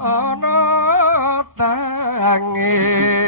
ana tangis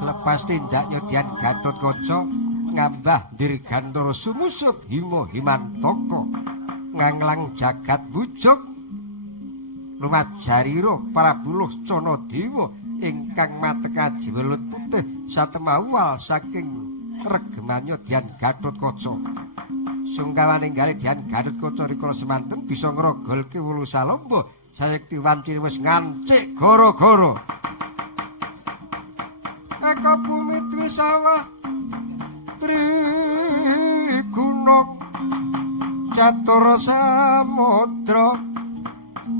lepas tindak nyodian Gatotkaca ngambah dirgantara sumusup hima himantaka nganglang jagat bujuk lumajarira Prabu Canadewa ingkang matekaji welut putih satemawal saking regeman nyodian Gatotkaca sungkawan enggal Dian Gatotkaca rikala semanten bisa ngrogolke wulu salamba sayekti wancine wis ngancik gara-gara eka bumi dwi sawah triguna catur samudra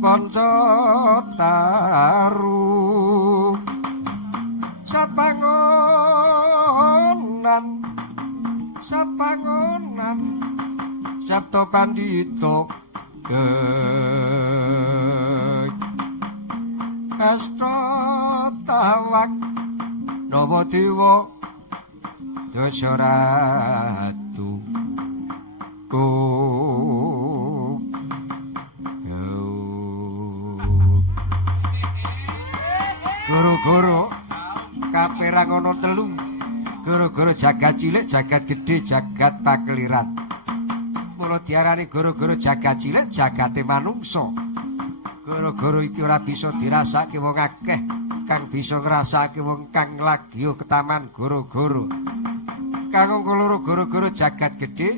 pancataru satpangonan sabda pandhita astra tawak Nawadewa Dasaratu Guru-guru kaperang ana telu. Guru-guru jagat cilik, jagat gedhe, jagat pakeliran. Mula diarani guru-guru jagat cilik, jagate manungsa. Guru-guru iki ora bisa dirasake wong akeh. Kang bisa ngrasake wong kang lagi ketaman guru-guru. Kang loro guru-guru jagat gedhe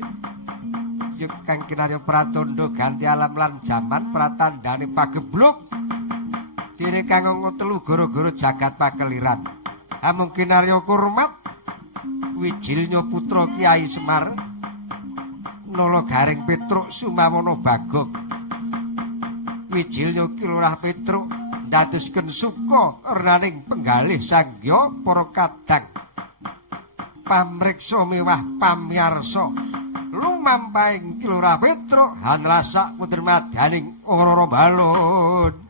yuk kang kinarya pratandha ganti alam lan jaman pratandhane pagebluk. Dene kang telu guru-guru jagat pakeliran. Amung kinarya kurmat Wijilnya putra Kyai Semar Nala Garing Petruk Sumawana Bagong. Wijilnya Kilurah Petruk ndadosken suka renaning penggalih sangya para kadang pamriksa mewah pamiyarsa lumampahing Kilurah Petruk hanlasak puter madaning ora balon.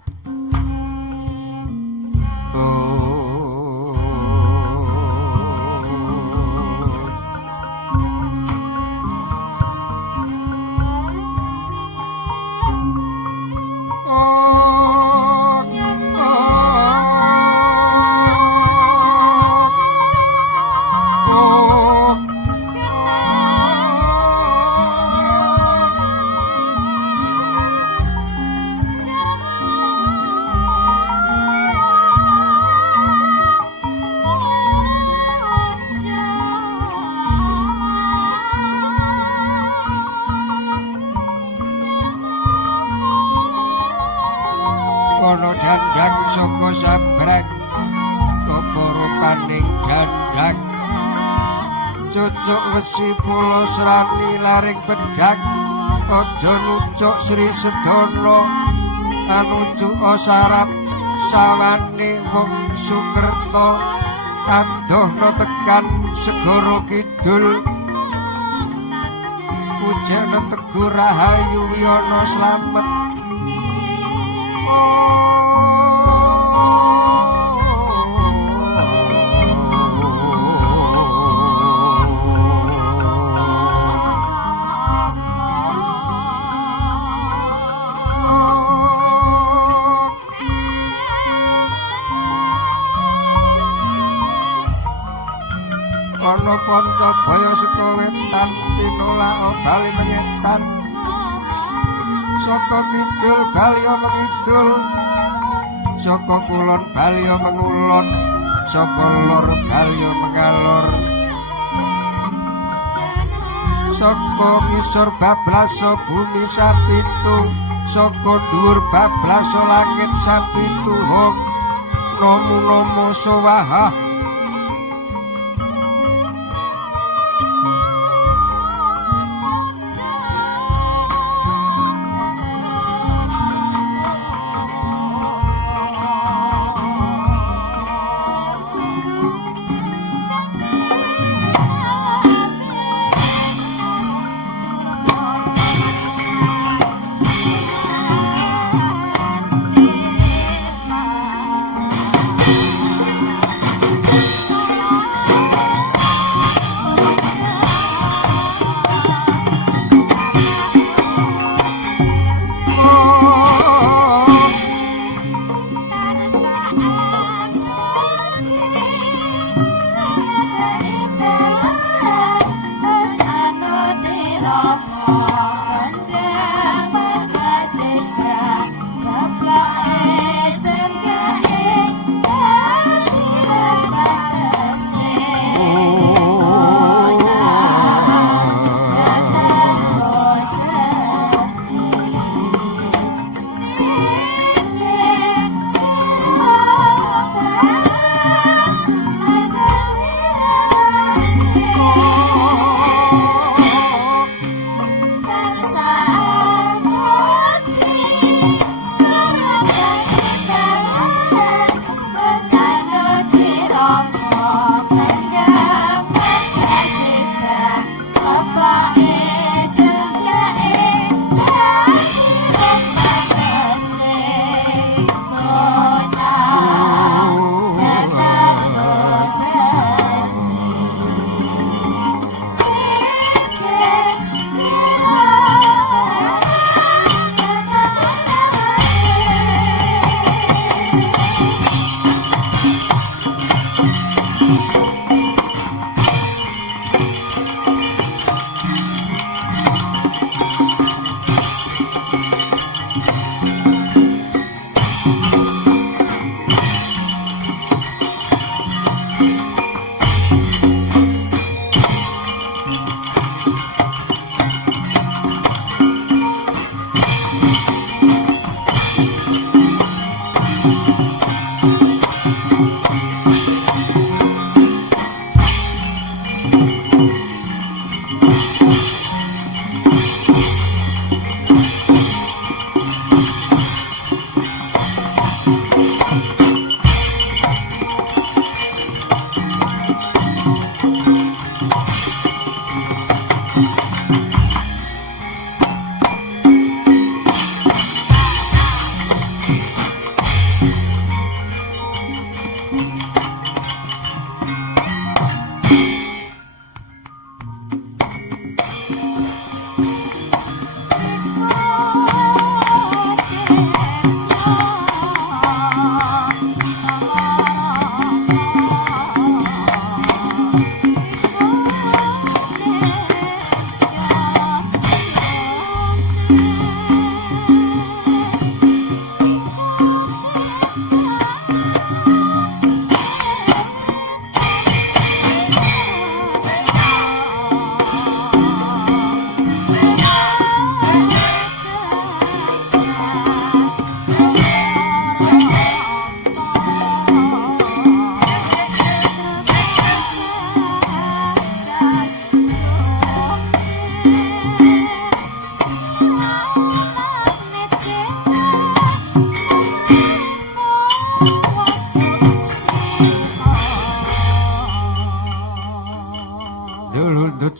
Dandang saka sabrang keporopaning dandang cucuk wesi pula serani laring pedhang aja nucuk Sri Sedana anucuk sarap sawane wong Sukerta adohna tekan segara kidul pujana Teguh Rahayu Wiyana slamet. Saka Pancabaya saka wetan tinolak bali menyetan saka kidul bali mengidul saka kulon bali mengulon saka lor bali mengalor saka ngisor bablas bumi sapitu saka dhuwur bablas langit sapitu hong nomo sawaha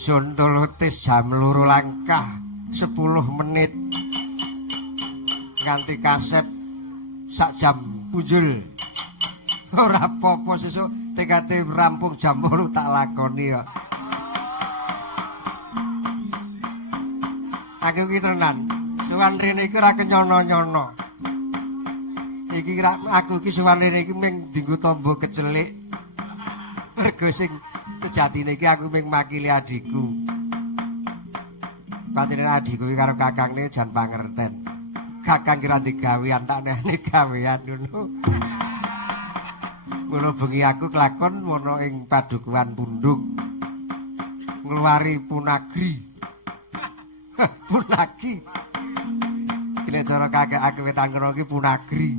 Jontolotis jam 2 langkah 10 menit nganti kaset sak jam punjul ora apa-apa sesuk tekate rampung jam 8 tak lakoni kok. Aku iki tenan suwan rene iki ora kenyono-nyono iki aku iki suwan rene iki mung dienggo tombo kecelik mergo sing Sejatine iki aku mung makili adikku. Pancen adikku iki karo kakangne jan pangerten. Kakang kira digawean tak nehne gawean ngono. Mula bengi aku kelakon ana ing padukuhan Pundung. Ngluwari Punagri. Punagi. Nek cara kakek aku wetan kena iki Punagri.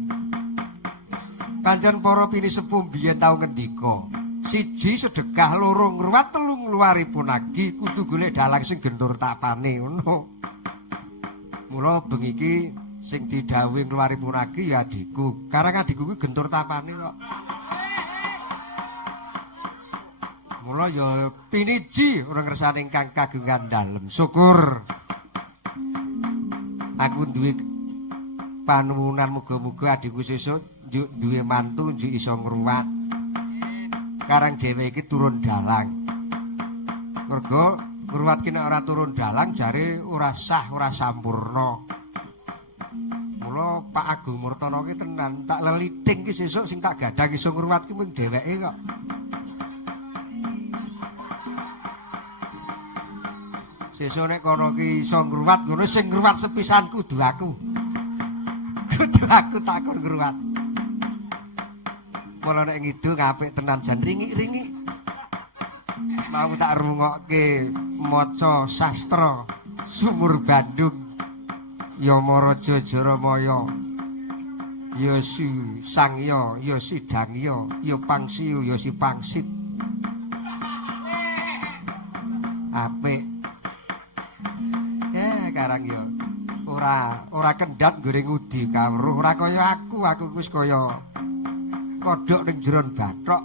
Pancen para pinisepuh biyen tau ngendika, siji sedekah, loro ngruwat, telu ngluwari Punagi, kudu golek dalang sing gentur tapane ngono. Mula bengi iki sing didhawuhi ngluwari Punagi ya adikku. Karang adikku kuwi gentur tapane kok. Mula ya piniji ora ngersane ingkang kagungan dalem. Syukur aku duwe panuwunan muga-muga adikku sesuk njuk duwe mantu njuk iso ngruwat. Karang dhewe iki turun dalang. Mergo ngruwat ki nek ora turun dalang jare ora sah, ora sampurna. Mula Pak Agung Murtana ki tenan tak leliting ki sesuk sing tak gadhang iso ngruwat ki mung dheweke kok. Sesuk nek kono ki iso ngruwat ngono sing ngruwat sepisan kudu aku. Kudu aku tak kon ngruwat. Mula nek ngidul apik tenan jan ringik-ringik. Mau tak rungokke maca sastra Sumur Bandung. Yamaraja Jaramaya. Ya si Sangya, ya si Dangya, ya Pangsiu, ya si Pangsit. Apik. Karang ya ora kendhat goreng udi kawruh ora kaya aku wis kaya kodhok ning jeron bathok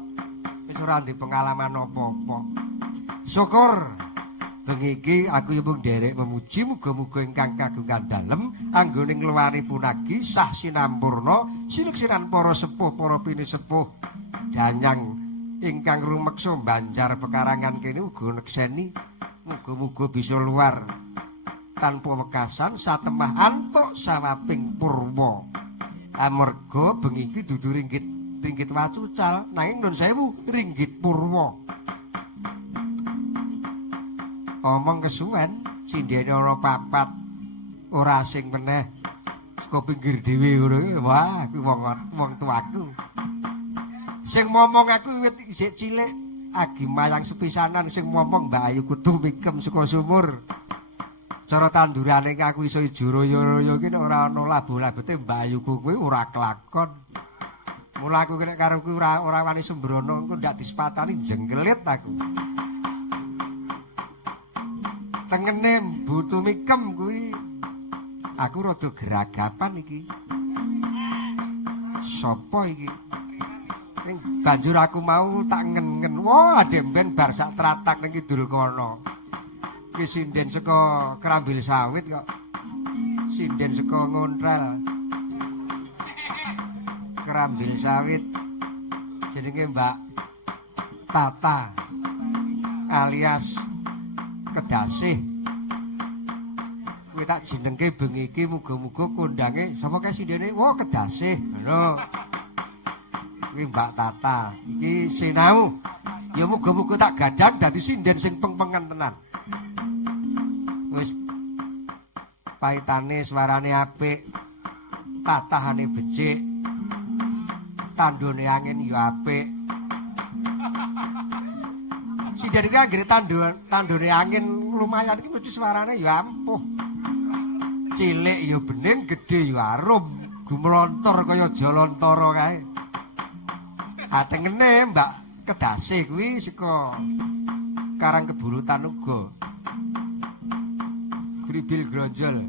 wis ora ndek pengalaman apa-apa. Syukur bengi iki aku mung nderek memuji muga-muga ingkang kagungan dalem anggone ngluwari Punagi sah sinampurna sineksiran para sepuh para pinisepuh danyang ingkang rumeksa banjar pekarangan kene uga nekseni muga-muga bisa luar tanpa wekasan satemah antuk sawaping purwa. Amarga bengi iki dudu ringgit wacucal nanging nun sewu ringgit purwa. Omong kesuwen sindene ora papat ora asing meneh saka pinggir dhewe ngono. Wah, kuwi wong tuaku. Sing momong aku wiwit isih cilik agimayang sepisanan sing momong Mbak Ayu kudu mikem saka sumur. Cara tandurane aku iso ijo-royo ki nek ora ana labu-labete Mbak Ayuku kuwi ora kelakon. Mula aku nek karo kuwi ora wani sembrono engko ndak disepatani jengkelit aku. Tengene butu mikem kuwi aku rada geragapan iki. Sopo iki? Ning banjur aku mau tak ngen-ngen. Wah, demben bar sak tratak ning kidul kono. Ki sinden saka Krambil Sawit kok. Sinden saka Ngontrel. Krambil Sawit. Jenenge Mbak Tata alias Kedasih. Kuwi tak jenengke bengi iki muga-muga kondange sapa kae sindene? Wah, Kedasih. Lho. Kuwi Mbak Tata. Iki sinau. Ya muga-muga tak gadang dadi sinden sing peng-pengen tenan. Wis paitane swarane apik, tatahane becik, tandone angin ya apik. Sinden iki anggere tandone angin lumayan iki mesti swarane ya ampuh. Cilik ya bening, gedhe ya arum, gumlontor kaya jalontara kae. Atengene Mbak Kedasih kuwi saka Karangkebulutan uga. Gribil Gronjol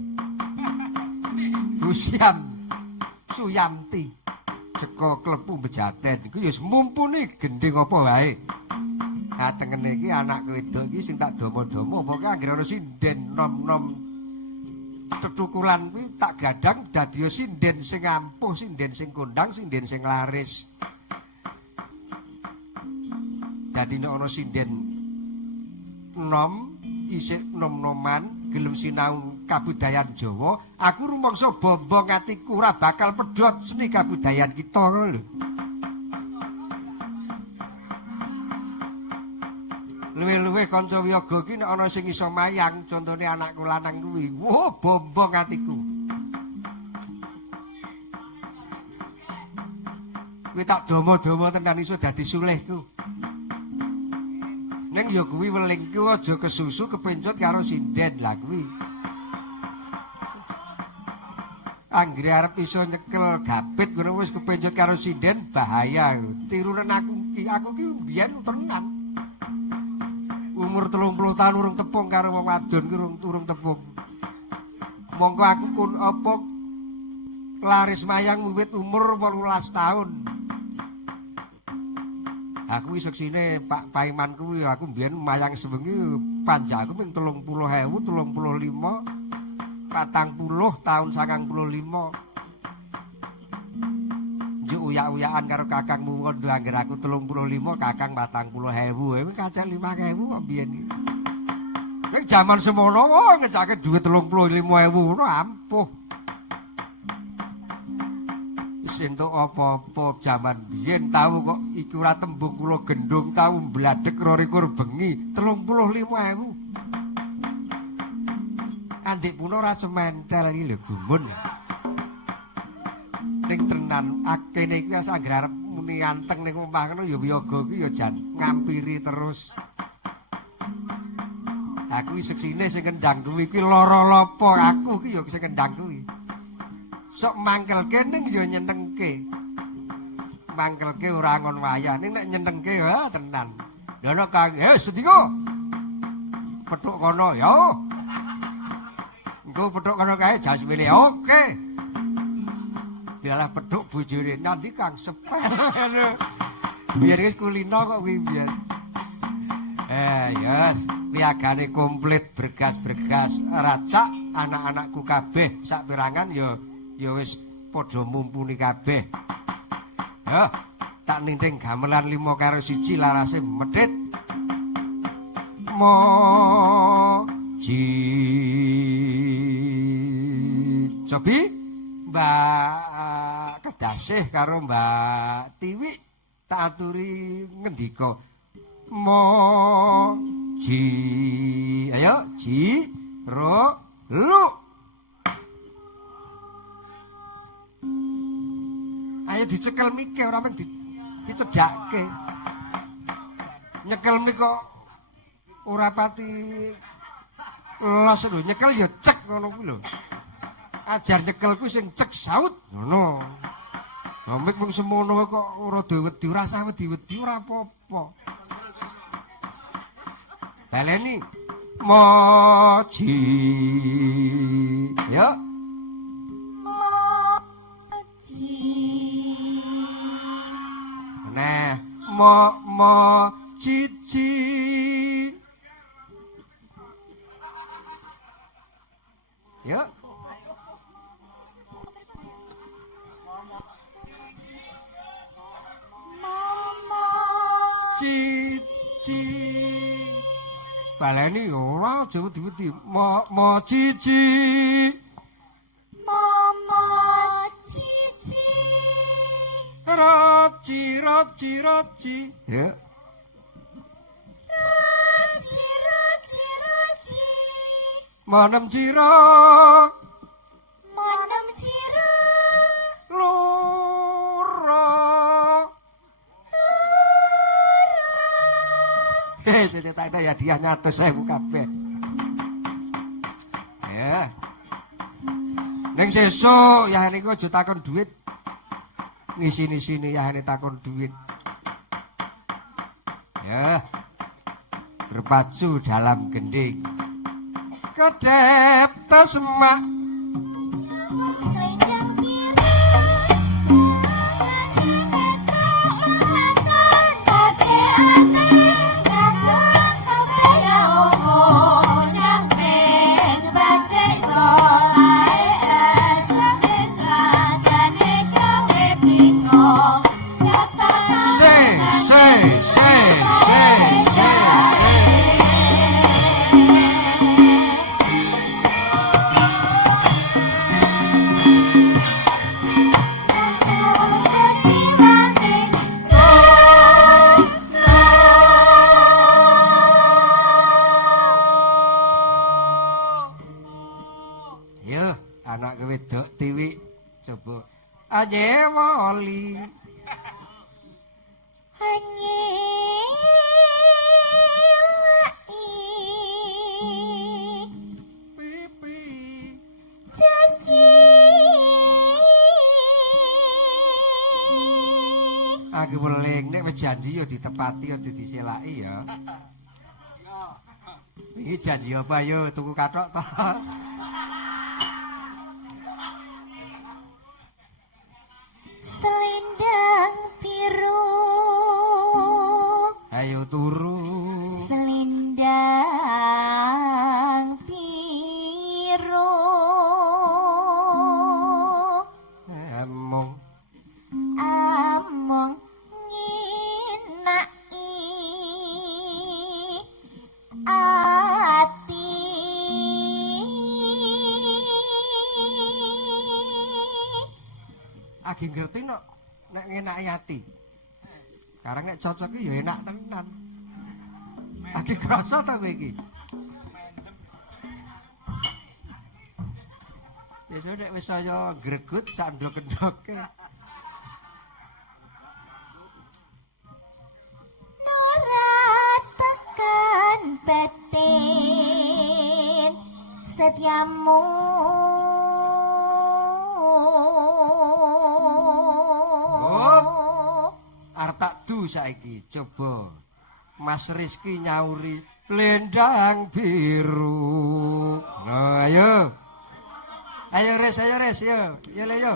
Busian Suyanti saka Klepu Bejaten iku ya mumpuni gending apa wae. Ha tengene iki anak wedok iki sing tak domo-domo pokoke anggere ana sinden nom-nom tetukulan kuwi tak gadang dadi sinden sing ampuh, sinden sing kondang, sinden sing laris. Dadi nek ana sinden nom isih nom-noman gelem sinau kabudayan Jawa, aku rumangsa bombong atiku ora bakal pedhot seni kabudayan kita ngono lho. luwe-luwe kanca wiyaga ki nek ana sing iso mayang, contone anakku lanang kuwi. Wo, bombong atiku. Kuwi tak domo-domo tenan iso dadi sulihku. Ning ya kuwi welingku aja kesusu kepencut karo sinden lah kuwi. Anggere arep iso nyekel gapit ngono wis kepencut karo sinden bahaya lho. Tirunen aku ki biyen tenan. Umur 30 tahun urung tepung karo wong wadon ki urung tepung. Monggo aku kun apa laris mayang wiwit umur 18 tahun. Aku wis seksine Pak Paiman kuwi aku biyen mayang sewengi panjangku mung 30.000, 35 40 tahun 95. Njuk uyak-uyakan karo kakangmu kondo angger aku 35, kakang 40.000. Kuwi kacek 5.000 kok biyen iki. Ning jaman semono ngecake dhuwit 35.000 ngono ampuh. Wis entuk apa-apa jaman biyen tau kok iki ora tembung kula gendung tau mbladhek 22 bengi 35.000. Andik pun ora sementel iki lho gumun. Ning tenan akene iki wis anggere arep muni anteng ning omah ngono ya wiyaga ki ya jan ngampiri terus. Aku wis seksine sing kendang kuwi iki lara lopo aku ki ya sing kendang kuwi. Sok mangkelke ning ya nyenengke. Mangkelke ora ngon wayah ning nek nyenengke ya tenan. Dono Kang, sediko. Petuk kono ya. Engko petuk kono kae jas milih. Oke. Dialah petuk bojone nanti Kang sepel. Biar wis kulino kok kuwi biyen. Yes, piagane komplit bergas-bergas racak anak-anakku kabeh sak pirangan ya wis padha mumpuni kabeh. Ya, tak ninting gamelan 5 karo 1 larase medhit. Moji Cobi Mbak Kedasih karo Mbak Tiwi tak aturi ngendika Moji ayo ji ro lu ayo dicekel mike ora men dicedakke nyekel mik kok ora pati los lho nyekel ya cek ngono kuwi lho ajar nyekelku sing cek saut ngono mik mung semono kok ora wedi ora usah wedi-wedi ora apa-apa baleni moji ya moji nah mo cici ya cici baleni ora aja wedi-wedi mo cici mama cici roci ya roci manem ciro loro jadi tak ada ya dia nyatus saya kabeh ya ning sesuk ya niku aja takon duit ngisi-sini ya ini takon duit ya berpacu dalam gending kedep semak anyewoli pipi janji aku weling nek wis janji ya ditepati aja diselaki ya. Iki janji apa yo tuku kathok to. selendang biru Ayo turu. selendang biru Among among nginai ati agi ngerti nek ngenaki ati. Karang nek cocok iki ya enak tenan. Agi krasa ta kowe iki? Wis nek wis saya greget sak ndok-ndoke. Norat tekan batin setiamu Arep tak du saiki coba Mas Rizky nyauri lendang biru. Nah, ayo. Ayo res yo. Yo le yo.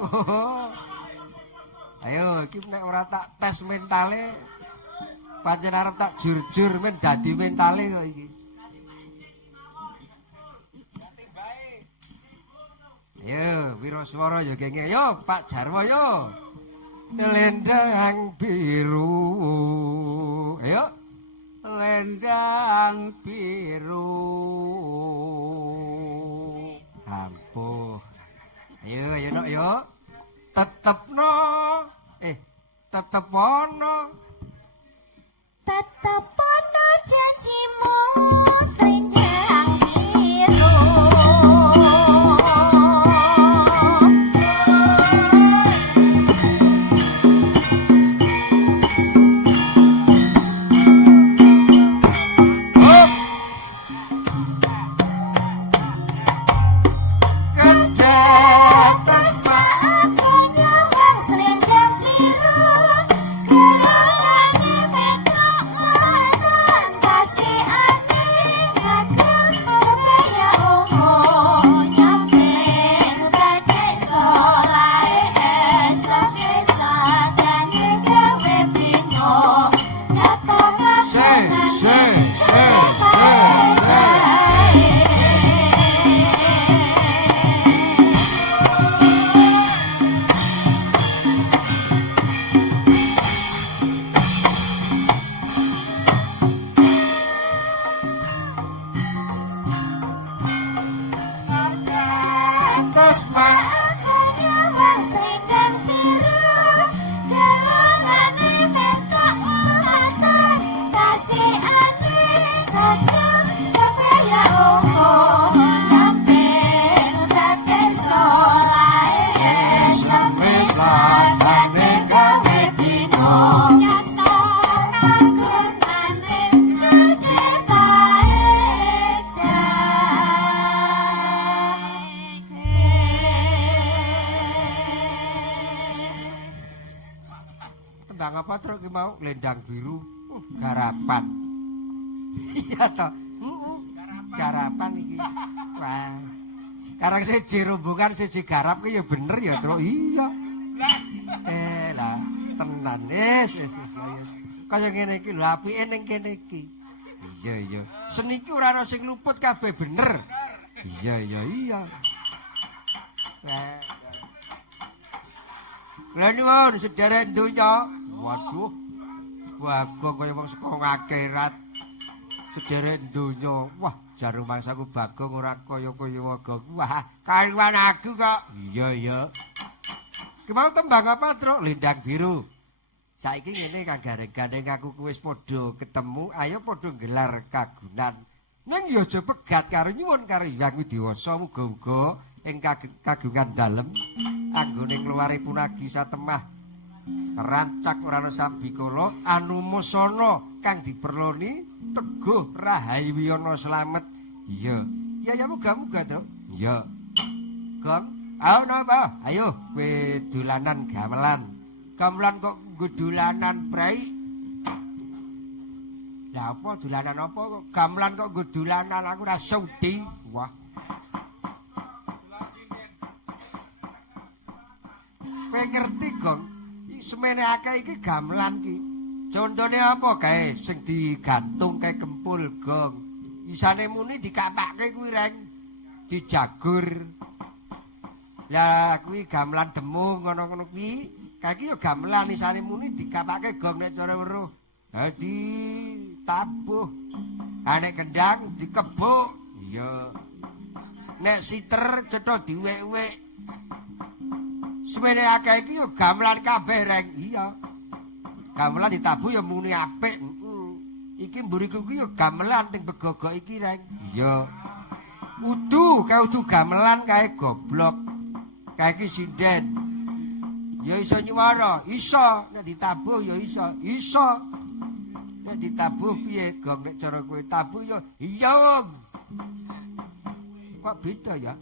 Oh. Ayo iki nek ora tak tes mentale pancen arep tak jur-jur men dadi mentale kok iki. Yo, Wiraswara yo genge. Yo, Pak Jarwo yo. Lendang biru. Ayo. Lendang biru. Ampuh. Ayo nok yo. Tetepno. Tetep ono. tetepono janjimu selendang biru Tembang apa truk ki mau lendang biru. Garapan. Iya toh. Garapan iki. Wah. Karang siji rombongan siji garap ki ya bener ya, Truk. Iya. Lah, tenan. Wis. Kaya ngene iki lho apike ning kene iki. Iya. Seni iki ora ana sing luput kabeh bener. Iya. Lha nuwun sedherek donya. Waduh. Bagong kaya wong saka akhirat. Sedherek donya. Wah, jarum mangsaku Bagong ora kaya-kaya waga. Wah, kaliwan aku kok. Iya. Ki mau tembang apa, Truk? Lendang biru. Saiki ngene Kang Gareng-gareng aku wis padha ketemu, ayo padha gelar kagunan. Ning ya aja pegat karo nyuwun karo Hyang Widiwasa muga-muga ing kagungan dalem anggone ngluwari punagi satemah rancak ora ana sambikala anumusana kang diperloni teguh rahayu wiyana slamet. Iya ya muga-muga to. Iya Gong ayo napa ayo kowe dolanan gamelan kok nggo dolanan prei. Lah apa dolanan apa kok gamelan kok nggo dolanan aku ora sudi. Wah kowe ngerti Gong semene akeh iki gamelan ki contone apa kae sing digantung kae kempul Gong isane muni dikapake kuwi reng dijagur. Lah kuwi gamelan demung ngono-ngono kuwi kae iki ya gamelan isane muni dikapake Gong nek cara weruh dadi tabuh nek kendang dikebuk iya nek siter cetha diwek-wek semene akeh iki ya gamelan kabeh reng. Iya. Gamelan ditabuh ya muni apik. Iki mburiku iki ya gamelan ting begogok iki reng. Iya. Udu gamelan kae goblok. Kae iki sinden. Ya iso nyuwara, iso nek ditabuh ya iso. Iso. Nek ditabuh piye Gong nek cara kowe tabuh ya iya. Kok beda ya?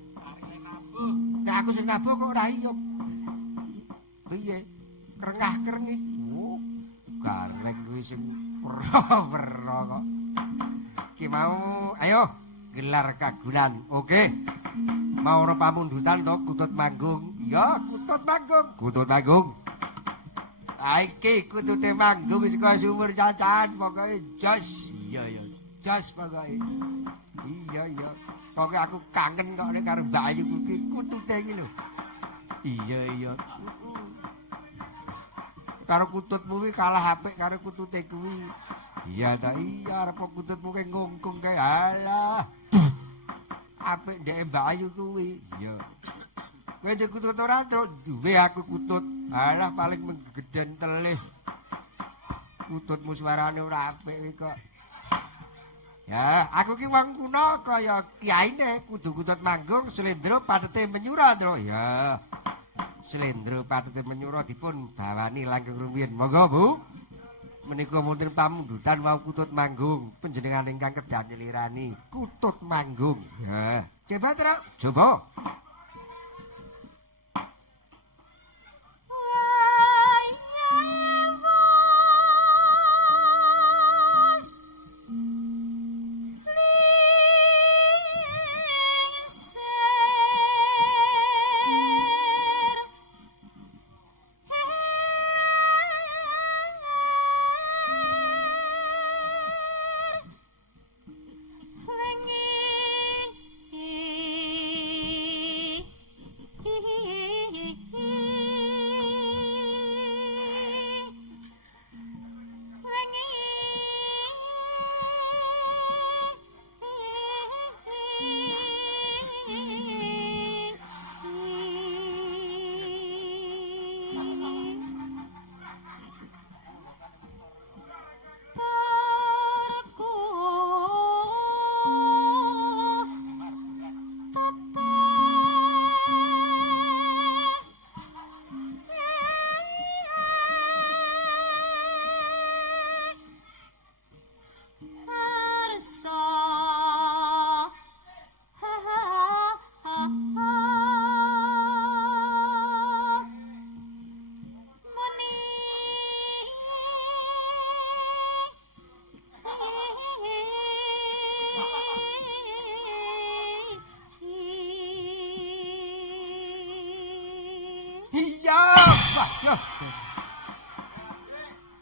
Nek aku sing nabuh kok ora iya. Piye krengah-krengik gareng kuwi sing wero kok ki mau ayo gelar kagunan oke mau ora pamundutan to kutut manggung ya kutut manggung iki kutute manggung saka sumur cacahan pokoke jos iya jos pokoke iya pokoke aku kangen kok nek karo Mbak Ayu kuwi kutute iki lho iya karo kututmu kuwi kalah apik karo kutute kuwi. Iya ta iya arep kututmu kae ngungkung kae alah. Apik ndek Mbak Ayu kuwi. Iya. Kowe ndek kutut ora duwe aku kutut. Alah paling menggeden telih. Kututmu suarane ora apik kok. Ya, aku ki wong kuna kaya kiyaine kudu kutut manggung slendro patete menyura, Tru. Ya. Slendro patute menyura dipun bawani langgeng rumiyin. Monggo Bu. Menika wonten pamundutan wau kutut manggung panjenengan ingkang kedang nyelirani kutut manggung. Ha, coba Tru, coba.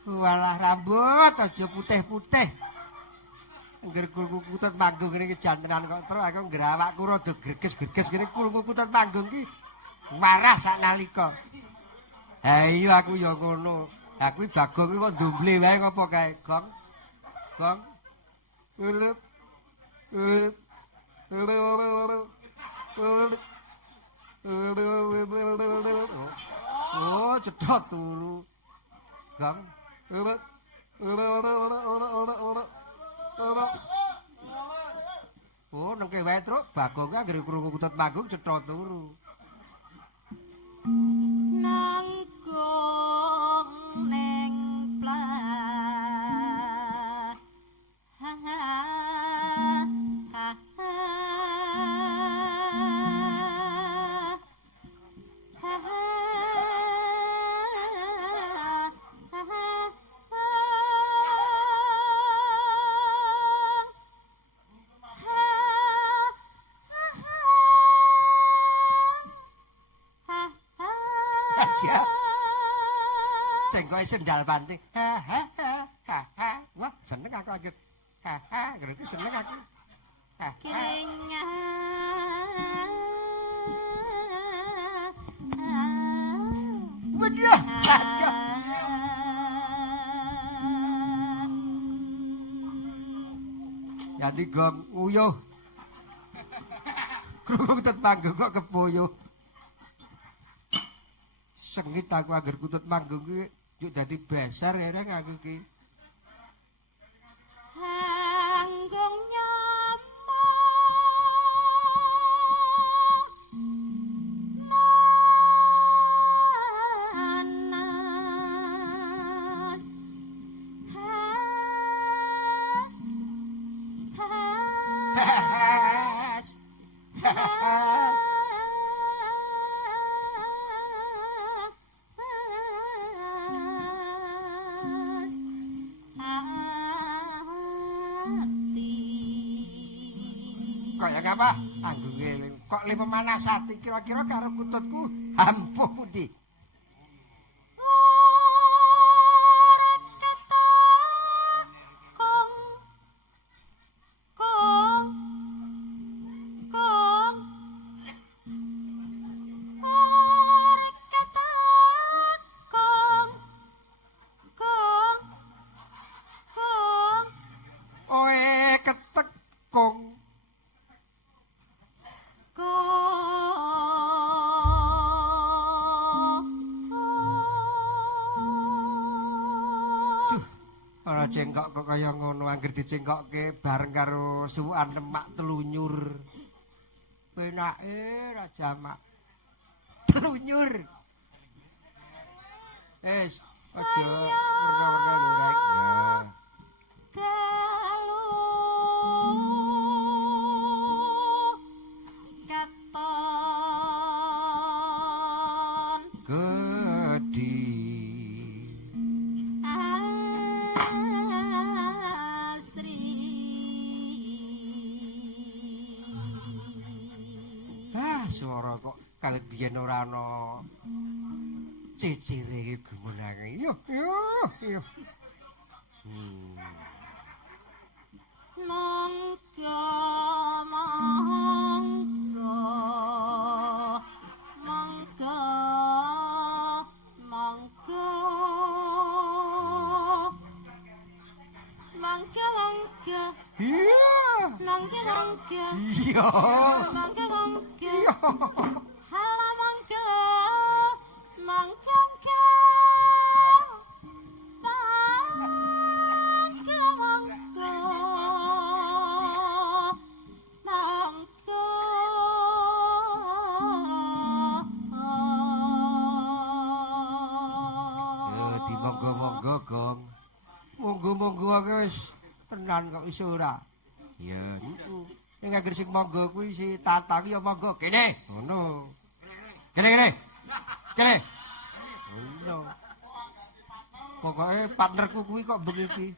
Walah rambut aja putih-putih. Ngger krungu kutut manggung ngene iki jantenan kok terus aku ngrawakku rada greges-greges ngene krungu kutut manggung iki marah saknalika. Ha iya aku ya ngono. Ha kuwi Bagong iki kok ndomble wae ngopo kae, Gong? Gong. Ulut. Oh, cedhot turu. Gong. Oh, nengke wae truk, Bagong anggere krungu kutut manggung cetha turu. Nanggung ning plah. Ha ha ha ha. Ha ha. Aja. Sing kowe sendal pancing. Ha ha ha ha ha. Wah, seneng aku lagi. Ha ha, ngerti seneng aku. Ha ha. Waduh, aja. Jadi gong uyuh. Krungu kutut manggung kok kepuyuh. Sengit aku agar kutut manggung ki juk dadi besar ya aku ki. Anggung nyamas has Kaya ngapa? Anggunge kok le pemanasati kira-kira karo kututku ampuh pundi? Oe ketekung. Ora cengkok kok kaya ngono anggere dicengkokke bareng karo suwukan lemak telunyur. Penake ra jamak. Telunyur. Aja werna-werna lho rek. Ya. Gedi. Swara kok kalih biyen ora ana cicire gemunange. Yo. Monggo Iya. Monggo-monggo gong. Monggo-monggo wis tenan kok iso ora. Ya, niku. Ning anggere sing monggo kuwi si Tata ki ya monggo kene. Ngono. Kene. Ngono. Pokoke partnerku kuwi kok bengi iki.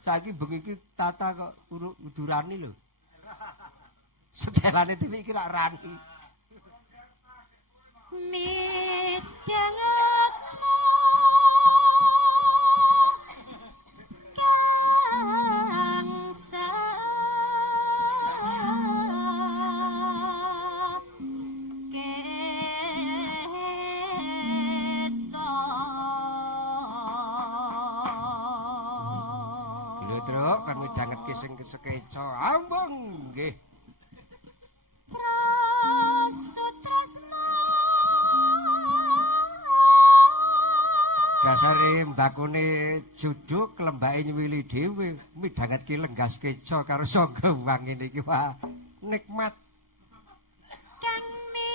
Saiki bengi iki Tata kok udurani lho. Setelane TV iki rak rani. Truk kan midhangetke sing kesekeca ambeng nggih. dasare mbakone juduk lembake nyuwili dhewe midhangetke lenggas keca karo sangga uang ngene iki wah nikmat kang mi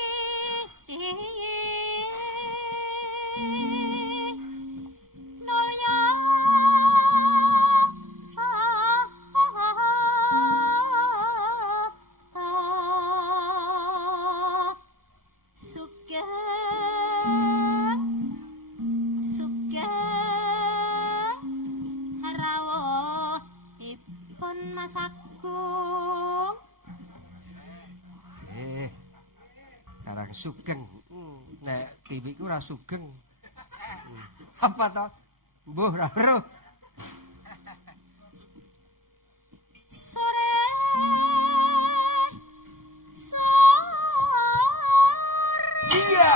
nulya sugeng sugeng rawuhipun Mas Agung karang sugeng nek tiwiku ora sugeng apa to mbuh ora weruh sore iya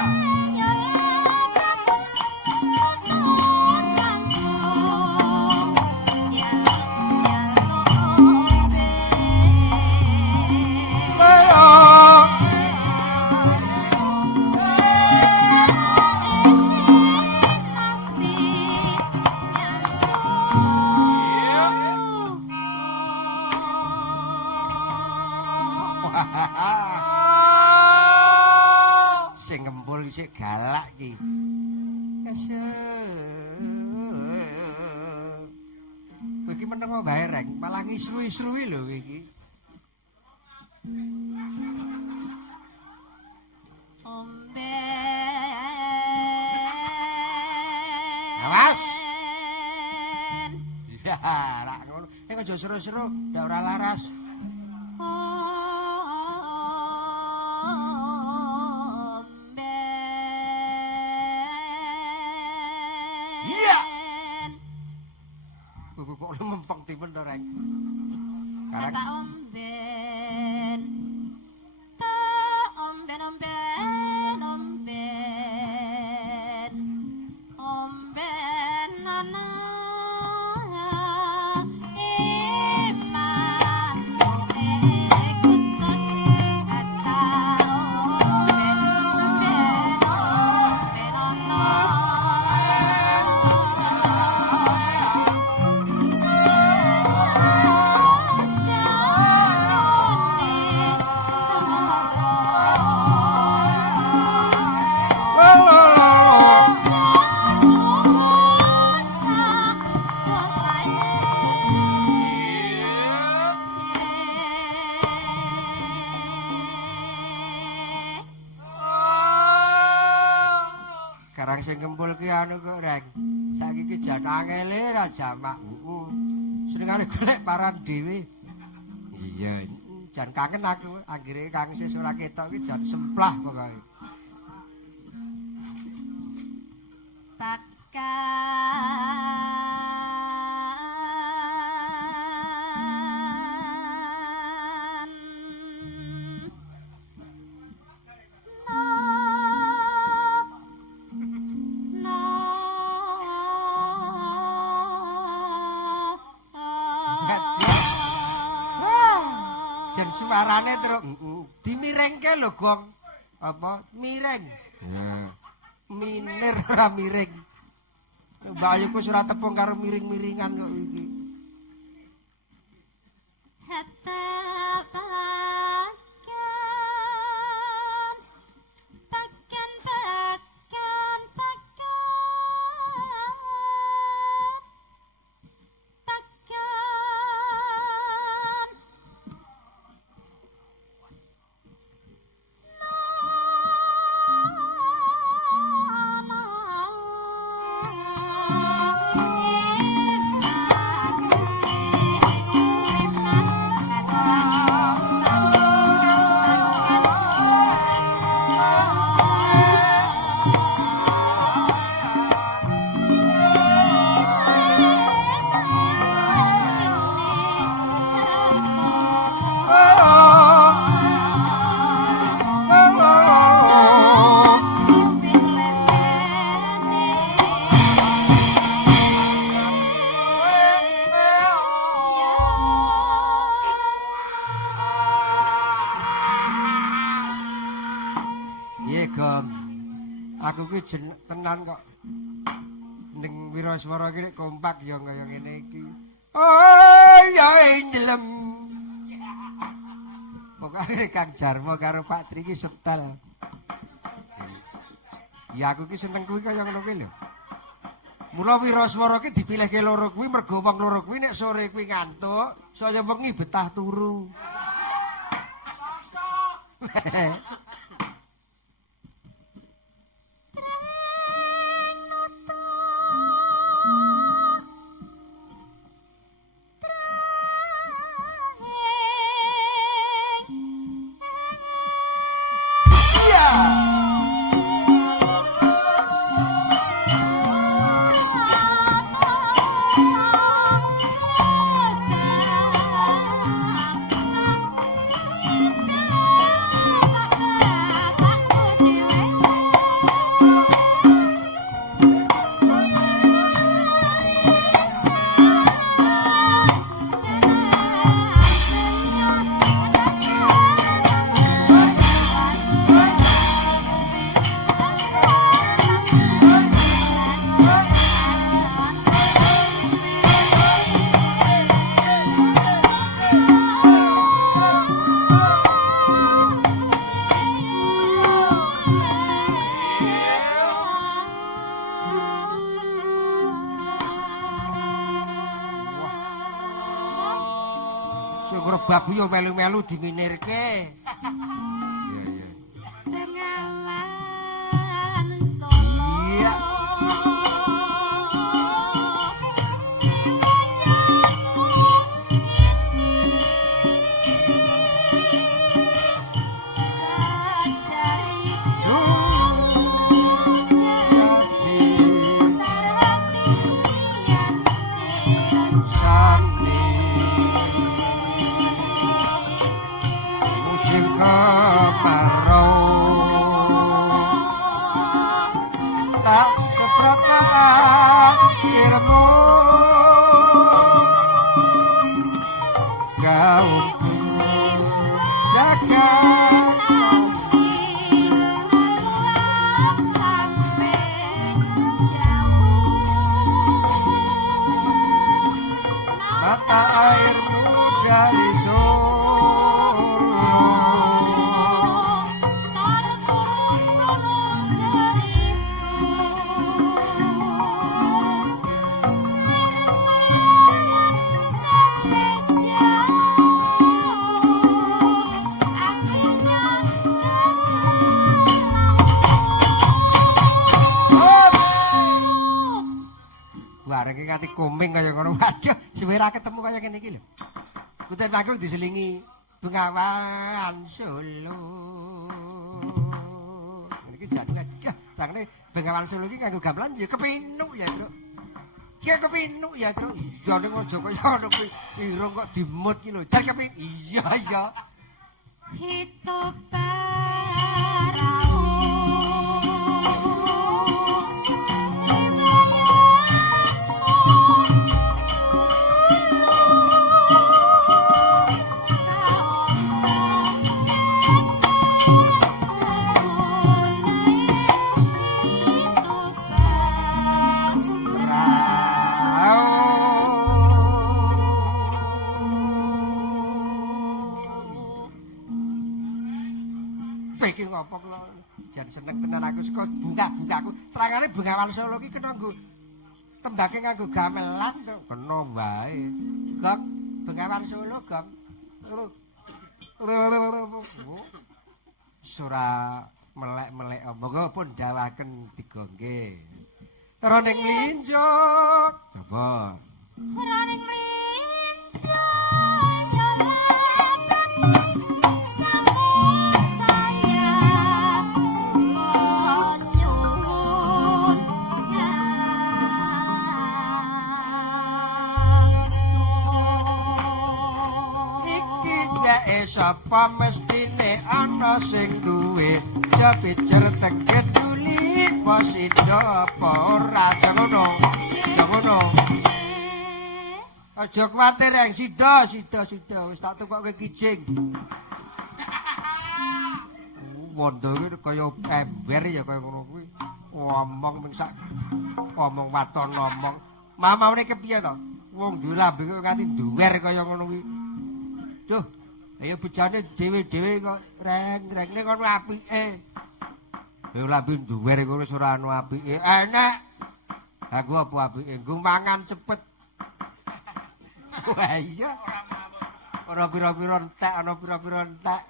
sing ngempul sik galak iki. Kowe iki meneng wae reng, malah ngisru-isrui lho iki. Awas. Ya, rak ngono. Nek aja seru-seru, ndak ora laras. Iya. Kok mempeng tipen to, Reng. Kata omben. Ta omben omben omben. Omben ana iman kutut kata omben omben omben ana Karang sing kempul ki anu kok Reng. Saiki ki jan angele ra jamak. Senengane golek paran dhewe. Iya, jan kangen aku anggere kang sing ora ketok ki jan semplah pokoke. Jen suarane terus dimirengke lho, Gong. Apa? Mireng. Ya. Minir ora miring. Mbak Ayu ku ora tepung karo miring-miringan kok iki. Aku ki tenan kok ning wiraswara iki nek kompak ya kaya ngene iki. Oh ya ndelem. Pokoke Kang Jarmo karo Pak Tri iki setel. Ya aku ki seneng kuwi kaya ngono kuwi lho. Mula wiraswara ki dipilihke loro kuwi mergo wong loro kuwi nek sore kuwi ngantuk, saya wengi betah turu. Babu yo melu-melu diminirke. Iya iya. Bengawan Solo. Iya. Bareng nganti kuming kaya ngono. Waduh, suwe ra ketemu kaya ngene iki lho. Kuten Panggung diselingi Bengawan Solo. Iki jane dah, tangane Bengawan Solo iki kanggo gamelan ya kepinuk ya, Tru. Ki kepinuk ya, Tru. Iya ning aja kaya ngono kuwi. Irung kok dimut ki lho. Jar kepinuk. Iya iya. Hidup iki ngopo kula jan seneng tenan aku saka bunga-bungaku. Terangane Bengawan Solo iki kena nggo tembake nganggo gamelan to. Kena wae. Gong Bengawan Solo gong. Sura melek-melek monggo pun dawaken digongge. Terus ning linjok. Coba. Raning linjok sapa mestine ana sing duwe jepijer tengget tuli posito apa ora jangono aja kuwatir yang sida wis tak tukokke kijing wondo iki kaya ember ya kaya ngono kuwi Ngomong ming sak omong waton ngomong. Mamane kepiye to? Wong duwe lambe kok nganti duwer kaya ngono kuwi. Duh, ayo bejane dhewe-dhewe kok reng-reng ning kono apike. Yo lambe duwer kok wis ora ana apike. Enak. Aku apa apike? Nggo mangan cepet. Wah iya. Ora pira-pira entek, ana pira-pira entek.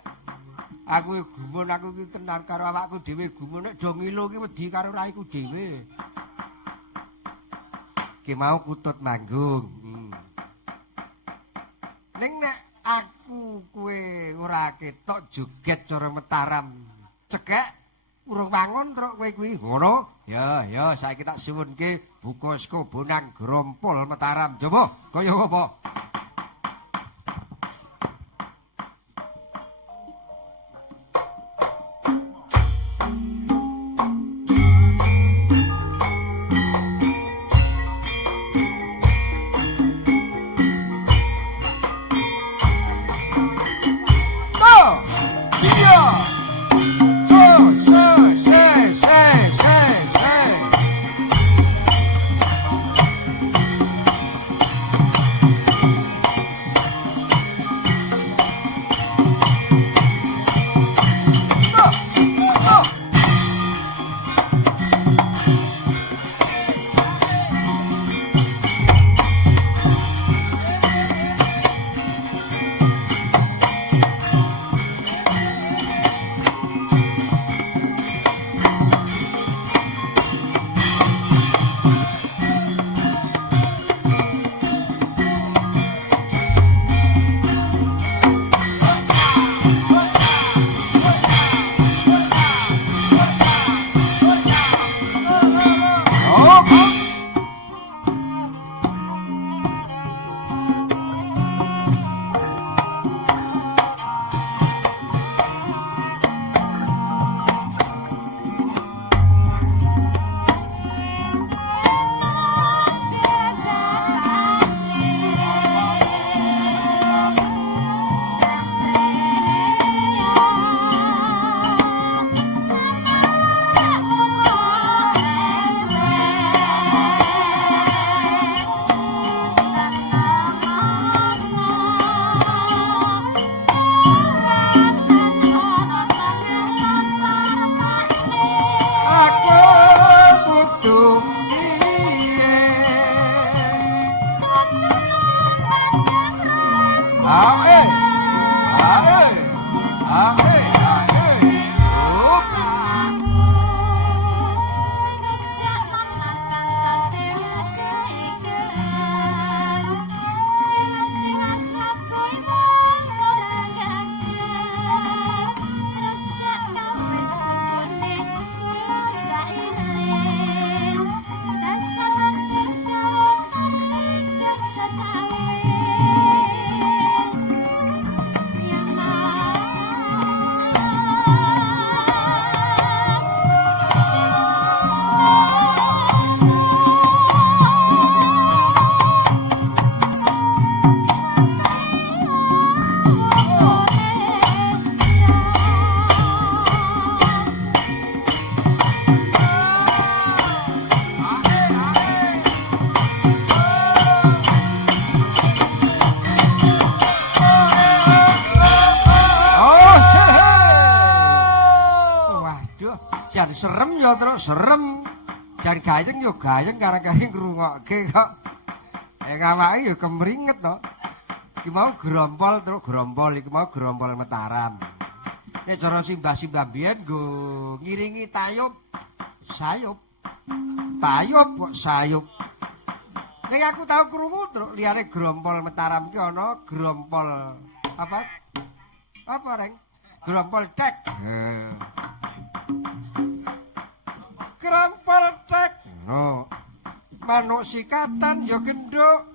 Aku gumun aku iki tenan karo awakku dhewe gumun nek do ngilu ki wedi karo raiku dhewe. Ki mau kutut manggung. Ning nek aku kowe ora ketok joget cara Mataram. Cekek urung wangun truk kowe kuwi. Ngono? Ya, saiki tak suwunke buka saka bonang grompol Mataram. Coba kaya apa? Jan serem ya terus serem. Jan gayeng ya gayeng karang-karang ngrungokke kok. Awake ya kemringet to. Iki mau grompol terus grompol iki mau grompol Mataram. Nek cara simbah-simbah biyen nggo ngiringi tayub sayup. Tayub kok sayup. Nek aku tau krungu terus liyane grompol Mataram ki ana grompol apa? Apa reng? Grompol tek. Grompol tek. No. Manuk sikatan ya genduk.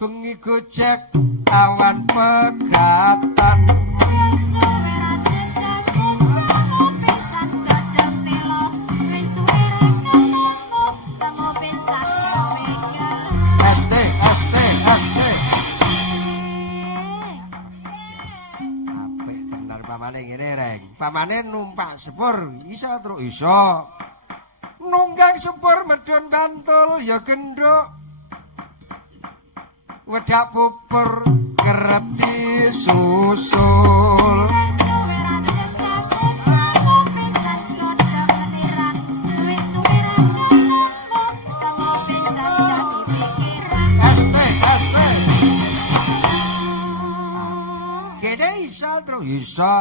Bengi gojek awan pegatan. Apik tenan pamane ngene reng. Pamane numpak sepur iso terus iso. nunggang sepur medhun bantul ya genduk wedak pupur kerep disusul kene iso terus iso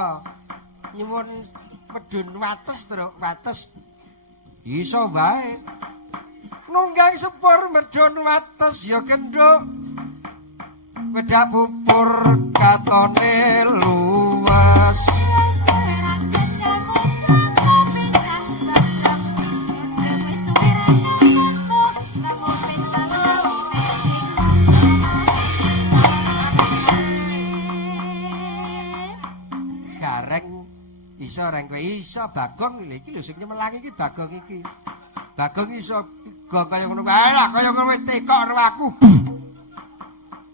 nyuwun medhun wates terus wates iso wae nunggang sepur medhun wates ya genduk wedak pupur katone luwes gareng iso reng kowe iso Bagong iki lho sing nyemelangi iki Bagong iki Bagong iso gong kaya ngono wae lah kaya ngono tekok karo aku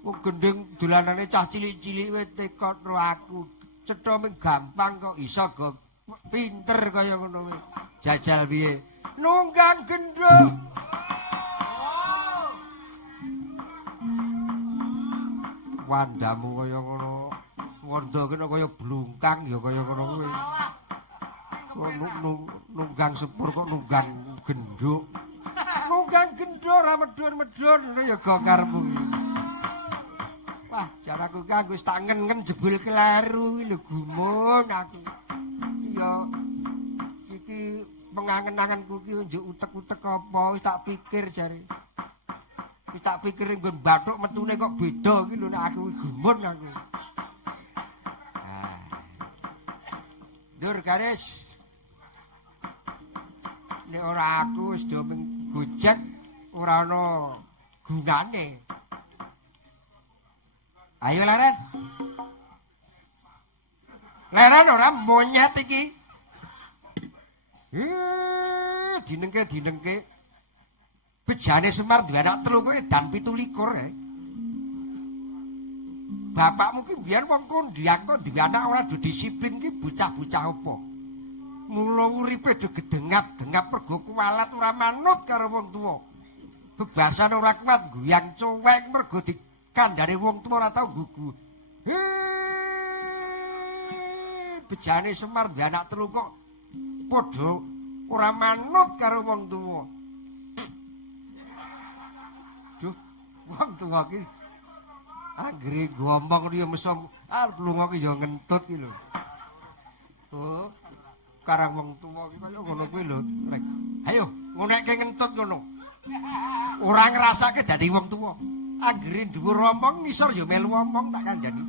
wong gendeng dolanane cah cilik-cilik wis tekok karo aku cetha ming gampang kok iso go pinter kaya ngono wis jajal piye nunggang genduk wandamu kaya ngono wanda kena kaya blungkang ya kaya ngono kuwi. Nunggang sepur kok nunggang genduk. Nunggang genduk ora medhun-medhun ya go karepmu iki. Wah, jaraku ki wis tak ngen-ngen jebul kleru iki lho gumun aku. Iya iki pengangen-angenku ki njuk utek-utek apa wis tak pikir jare. Wis tak pikir nggon bathuk metune kok beda iki lho nek aku gumun aku. Dur garis. Nek ora aku wis do gojek ora ana gunane. Ayo leren. Leren ora monyet iki. Dinengke. Bejane Semar duwe anak telu kowe dan 17 Bapakmu ki biyen wong kondhiak kok duwe anak ora do disiplin ki bocah-bocah apa. Mula uripe do gedengap-dengap mergo kuwalat ora manut karo wong tuwa. Bebasan ora kuat goyang cuwek mergo dikandhane wong tuwa ora tau gugu. Bejane Semar duwe anak telu kok padha ora manut karo wong tuwa. Duh, wong tuwa ki anggere ngomong dia mesem lunga ki ya ngentut ki lho. Oh, karang wong tuwa ki kaya ngono kuwi lho, Rek. Ayo, ngonekke ngentut ngono. Ora ngrasake dadi wong tuwa. Anggere dhuwur omong ngisor ya melu omong tak kandhani.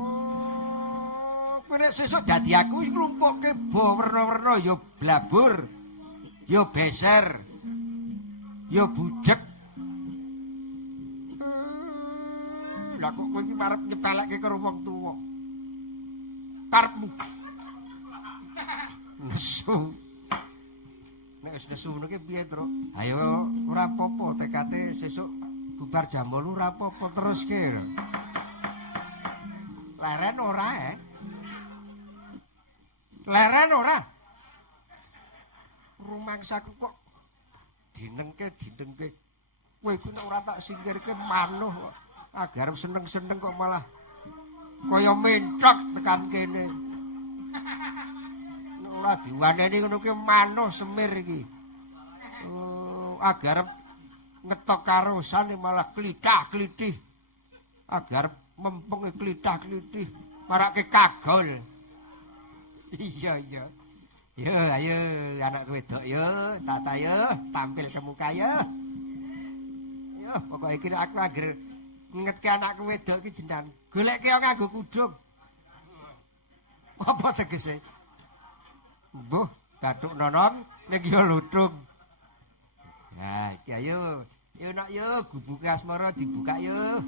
Oh, kuwi nek sesuk dadi aku wis nglumpukke bo werna-werna ya blabur. Ya beser. Ya budhek. Lah kok kowe iki arep nyepelekke karo wong tuwa. Karepmu. Nesu. Nek wis nesu ngono ki piye, Truk? Ayo ora apa-apa tekate sesuk bubar jam 8 ora apa-apa teruske. Leren ora Leren ora. Rumangsaku kok dinengke. Kowe iku nek ora tak singkirke manuh kok. Agar seneng-seneng kok malah kaya mencok tekan kene. Ora diwaneni ngono ki manuh semir iki. Oh, agar ngetok karosan malah klithah-klithih. Agar mempeng klithah-klithih marake kagol. Iya. Yo ayo anak wedok yo, tata yo, tampil ke muka yo. Yo, pokoke iki aku agar ngetke anakku wedok iki jenengan goleke nganggo kudung. Apa tegese? Mbuh, bathuk nonong ning ya lutung. Nah, iki ayo. Yo nak yo gubuke asmara dibuka yo.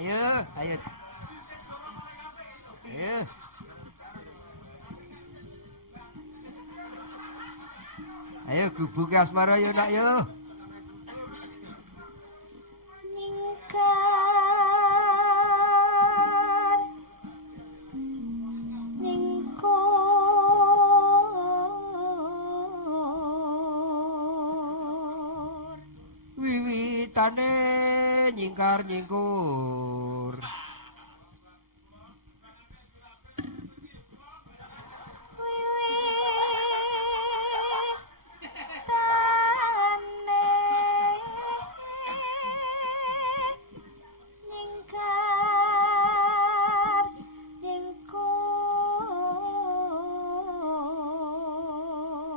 Ayo. Ayo gubuke asmara yo nak yo. Nyingkar gegitane nyingkar-nyingkur.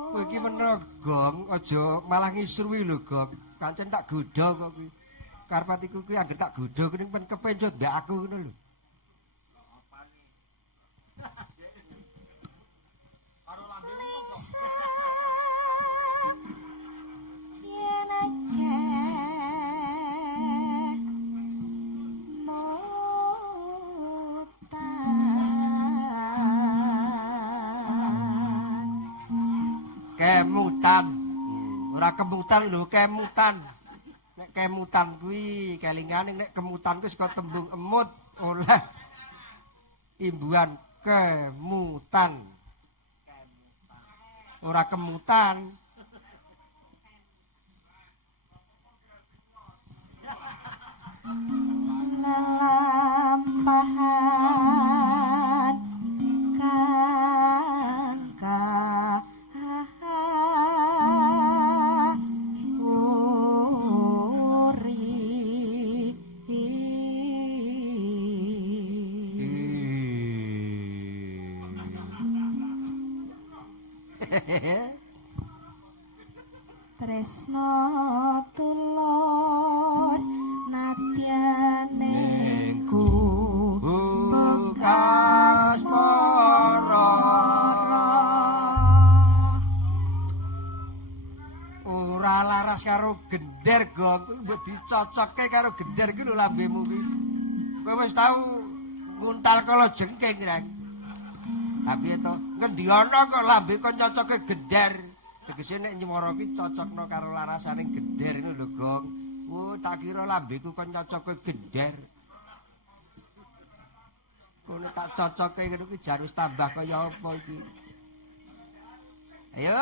Kowe iki meneng Gong, aja malah ngisruwi lho Gong. Kancen tak godha kok kuwi. Karpatiku kuwi anggere tak godha kuwi pen kepencut mbek aku ngono lho. Kemutan. Ora kemutan lho, kemutan. Nek kemutan kuwi kelingane nek kemutan kuwi saka tembung emut oleh imbuhan kemutan. Ora kemutan. Lelampahan kang tresno tulus nadyane ku bukas mara ora laras karo gender Gong kuwi mbok dicocokke karo gender ki lho lambemu kuwi kowe wis tau nguntal kala jengking rek tapi to ngendi ana kok lambe kok cocokke gender tegese nek nyemara ki cocokno karo larasane gender ngono lho Gong. Oh, tak kira lambeku kok cocokke gender. Kono tak cocokke ngono ki jar wis tambah kaya apa iki. Ayo.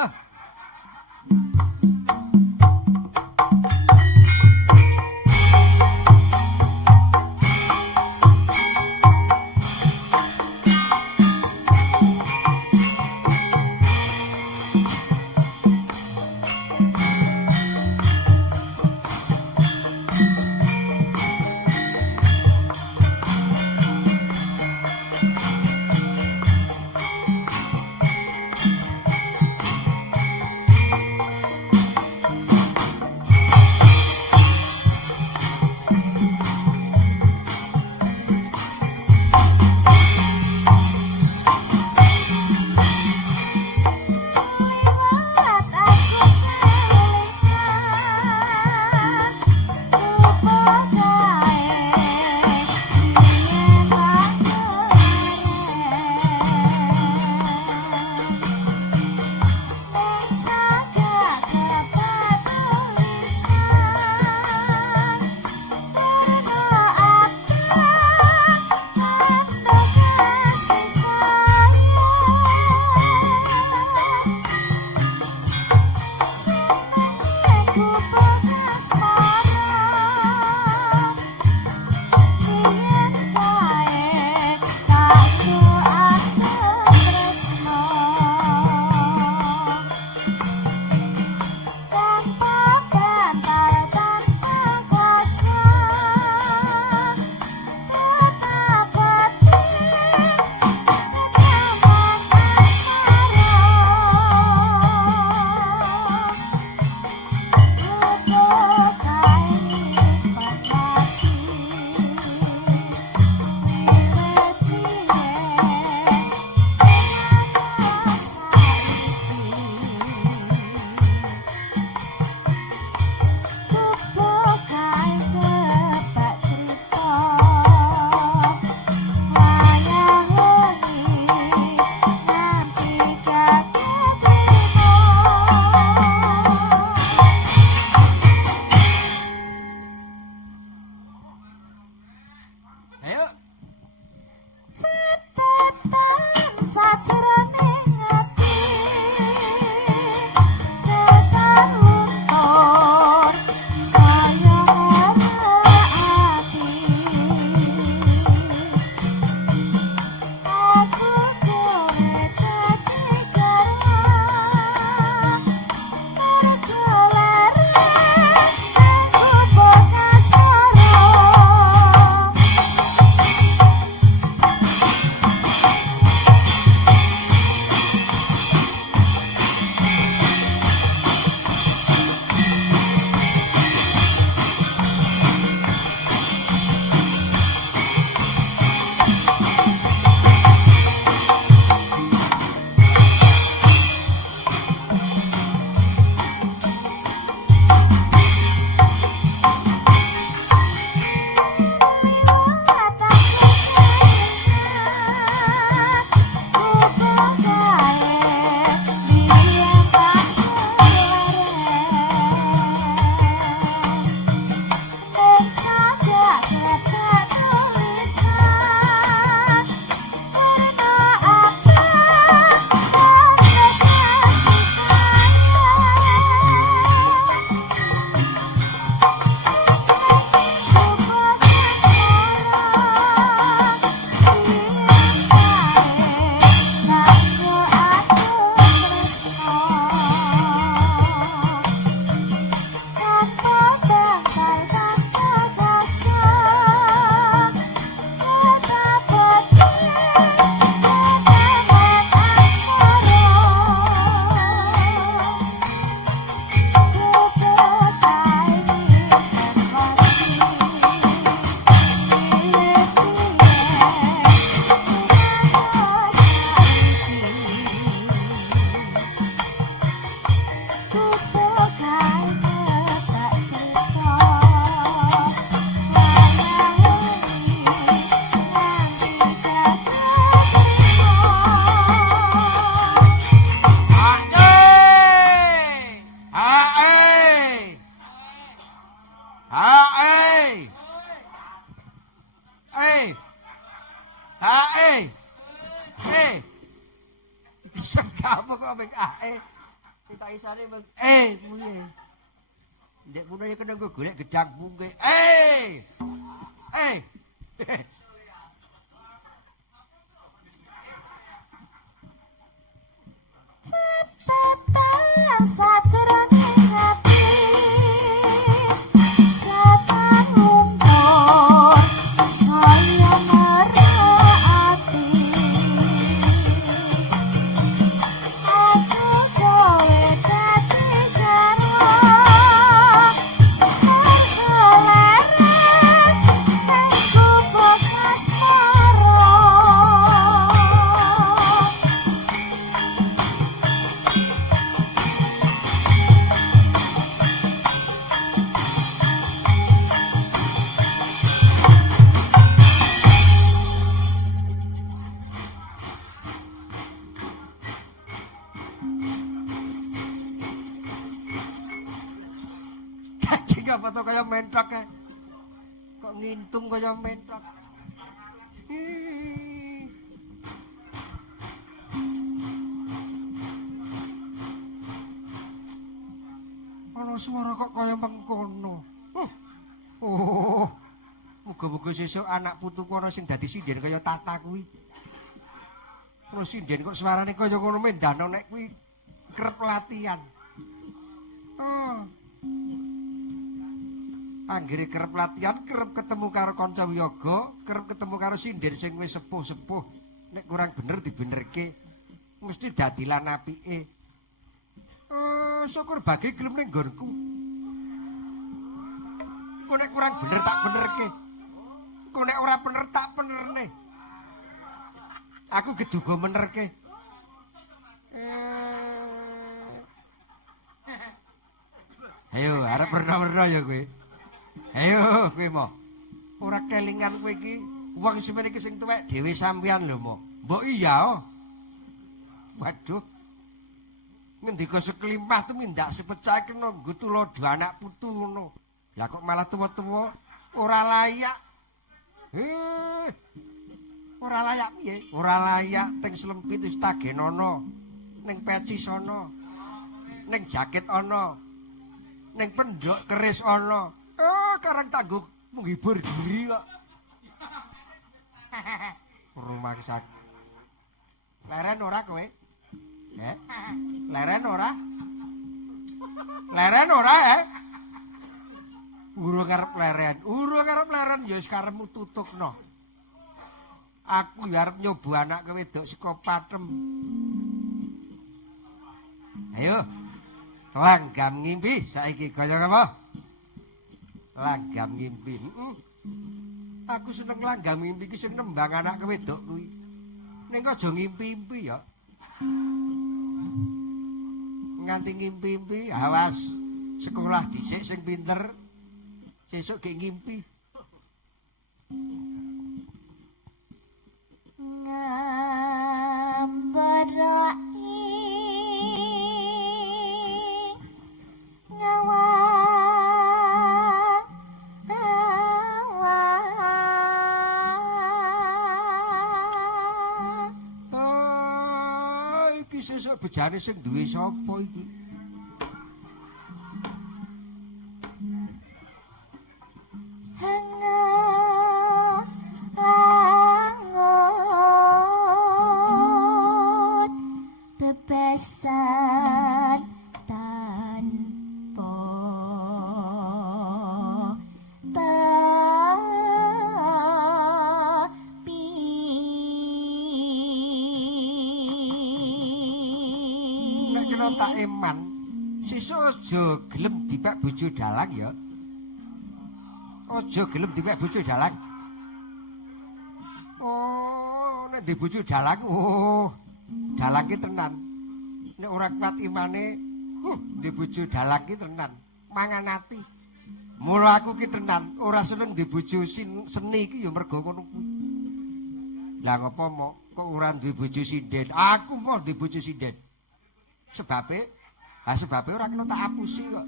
Iseng kamu kok ming ae. Tak isane ming kuwi. Ndek ngono ya kena nggo golek gedang mungke. Cepetan sajroning ati datang luntur saya merati aku gawe dadi karo keleren nang gubuk asmara. Daging apa to kaya mentok e. Kok ngintung kaya mentok. Ana swara kok kaya mengkono. Oh. Muga-muga sesuk anak putuku ana sing dadi sinden kaya Tata kuwi. Terus sinden kok suarane kaya ngono mendano nek kuwi kerep latihan. Anggere kerep latihan, kerep ketemu karo kanca wiyaga, kerep ketemu karo sinden sing wis sepuh-sepuh. Nek kurang bener dibenerke, mesti dadilan apike. Syukur bagi gelem ning nggonku. Engko nek kurang bener tak benerke. Engko nek ora bener tak benerne. Aku geduga benerke. Ayo, arep werna-werna ya kowe. Ayo kowe mo. Ora kelingan kowe iki wong semene iki sing tuwek dhewe sampean lho mo. Mbok iya. Waduh. Ngendika sekelimpah tumindak sepecah kena nggo tulodo anak putu ngono. Lah kok malah tuwa-tuwa ora layak. Ora layak piye? Ora layak teng slempit wis tagenono. Ning peci sono. Ning jaket ana. Ning pendhok keris ana. Karang tangguh menghibur diri kok. Rumangsak. Leren ora kowe? Leren ora? Leren ora Urung karep leren. Urung karep leren ya wis karepmu tutukno. Aku ya arep nyoba anak wedok saka Pathem. Ayo. Langgam ngimpi saiki kaya apa? Langgam ngimpi. Aku seneng langgam ngimpi ki sing nembang anak wedok kuwi. Ning aja ngimpi-impi ya. Nganti ngimpi-impi, awas sekolah dhisik sing pinter. Sesuk ge ngimpi. Ngambarai nyawa Iki sesuk bejane sing duwe sapa iki? langut bebesan tanpa tepi. Nek kena tak eman, sesuk aja gelem dipek bojo dalang ya. Aja gelem dipek bojo dalang. Oh, nek di bojo dalang, dalang ki tenan. Nek ora kuat imane, di bojo dalang ki tenan. Mangan ati. Mula aku ki tenan, ora seneng di bojo seni ki ya mergo ngono kuwi. Lah ngopo mo kok ora duwe bojo sinden? Aku mau di bojo sinden. Sebabe ora kena tak apusi kok.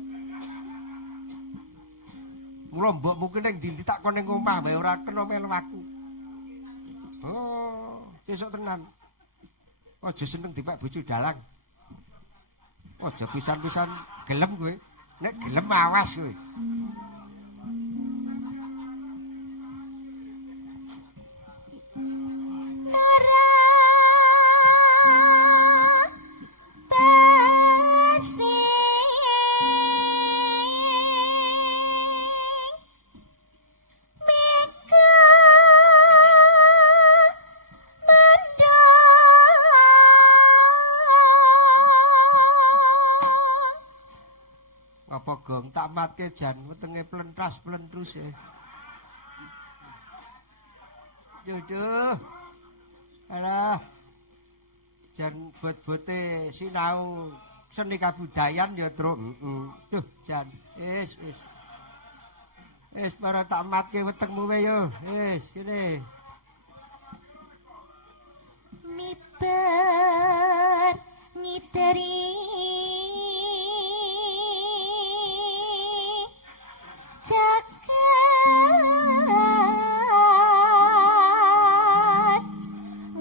Mula mbok mungkin ning ndi tak kon ning omah wae ora kena melu aku. Oh, sesuk tenan. Aja seneng dipek bojo dalang. Aja pisan-pisan gelem kowe. Nek gelem awas kowe. Apa gong tak matke jan wetenge plentas-plentrus ya. Duduh. Alah. Jan bot-bote sinau seni kabudayan ya, Truk. Duh, jan. Wis. Wis para tak matke wetengmu wae yo. Wis, sini. Miber ngiteri jagat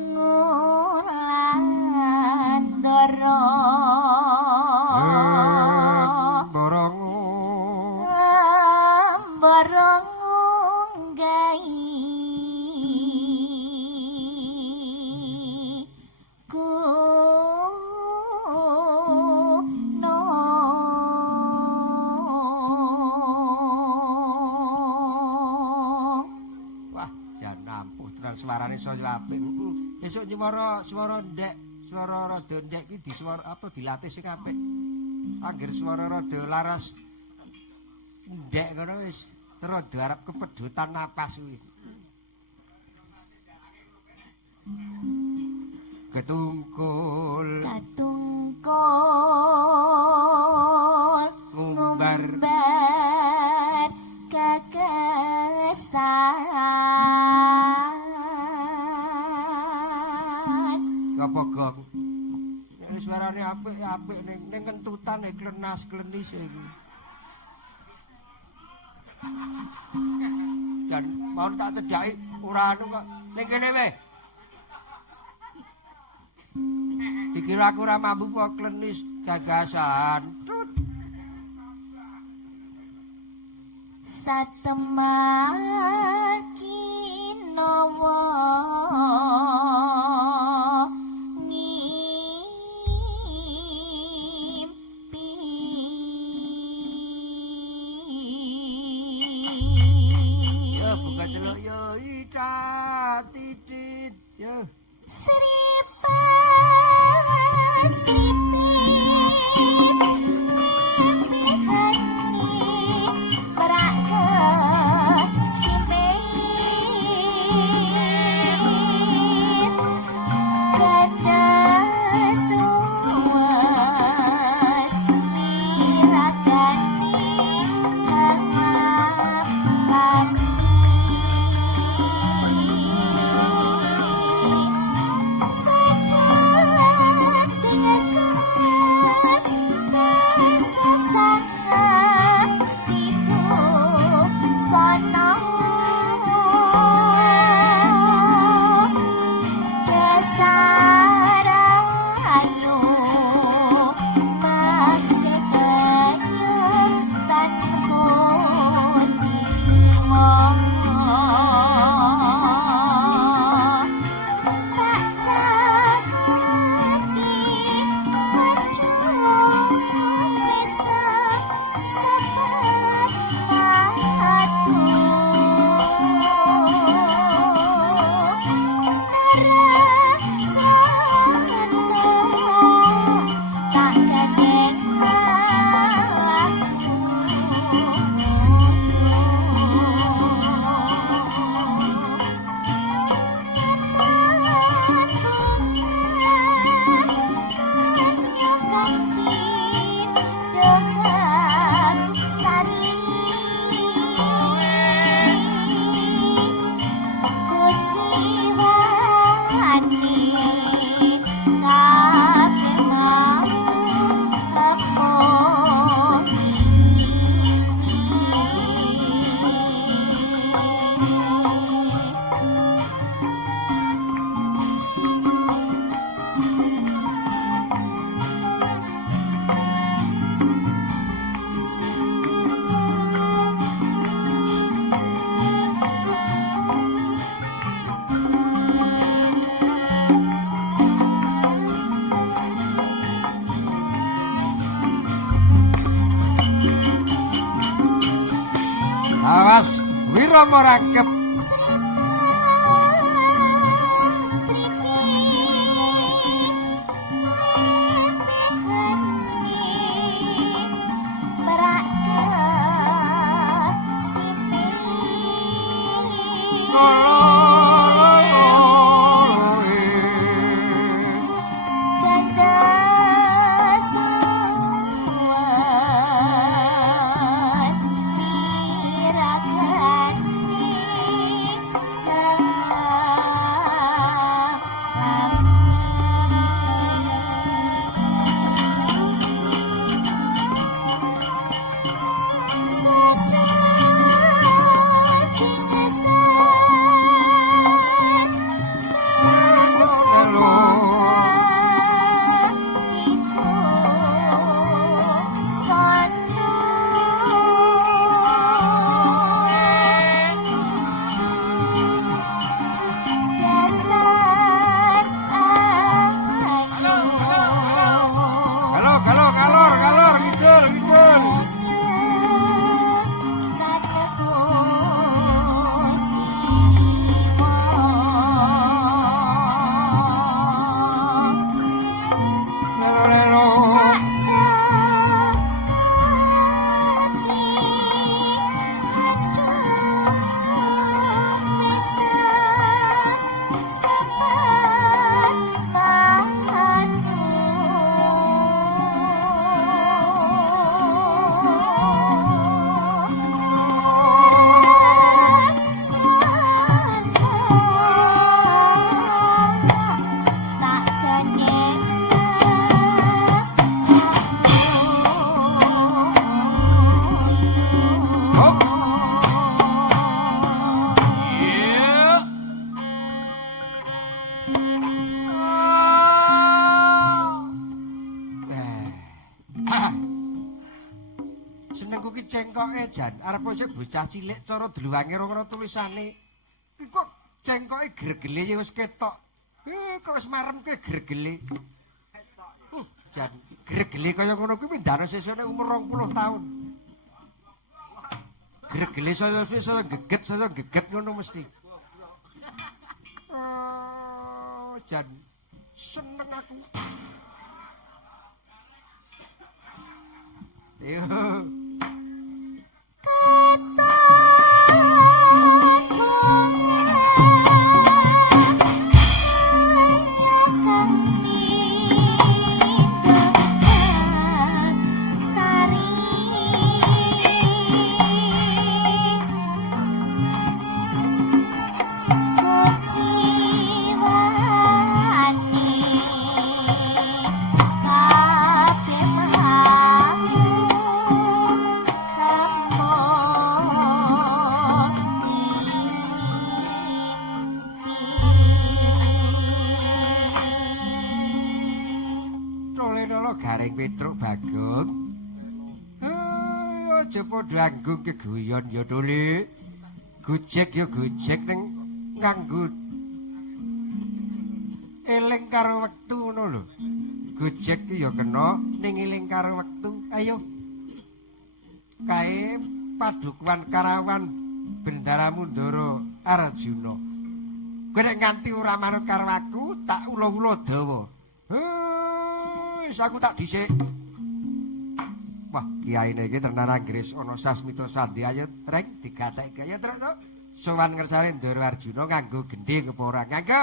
ngulan doro borong nggai suarane iso apik. Esuk nyuwara swara ndek, swara rada ndek iki disuwara apa dilatih sing apik. Anggere swara rada laras ndek ngono wis rada arep kepedutan napas kuwi. Ketungkul ngumbar apa gong ini suarane apik ning kentutan klenas-klenis iki dan mau tak cedhaki ora anu kok ning kene wae dikira aku ora mampu apa klenis gagasan satemaki nawa titit yo seripan mimpi hati merak ke sipit kata suas wirakani hamapan Rama rangkep Galor, ngidul. Senengku ki cengkoke jan, arep sik bocah cilik cara dluwange ora tulisane. Iki kok cengkoke gregele ya wis ketok. Kok wis maremke gregele. Jan gregele kaya ngono kuwi mindano sesone umur 20 tahun. Gregele saya geget ngono mesti. Jan seneng aku. Yo. Garing Petruk Bagong. Aja padha anggung keguyon ya Dole. Gojek ya gojek ning nganggo eling karo wektu ngono lho. Gojek ki ya kena ning eling karo wektu. Ayo. Kae padukuan Karawan Bendara Mundara Arjuna. Kowe nek nganti ora manut karo aku, tak ula-ula dawa. Wis aku tak dhisik. Wah, kiyaine iki tenan Anggris ana sasmita sandi ayo reng digatekke. Ya terus to. Sowan ngersane Ndara Arjuna nganggo gendhing apa ora? Nganggo.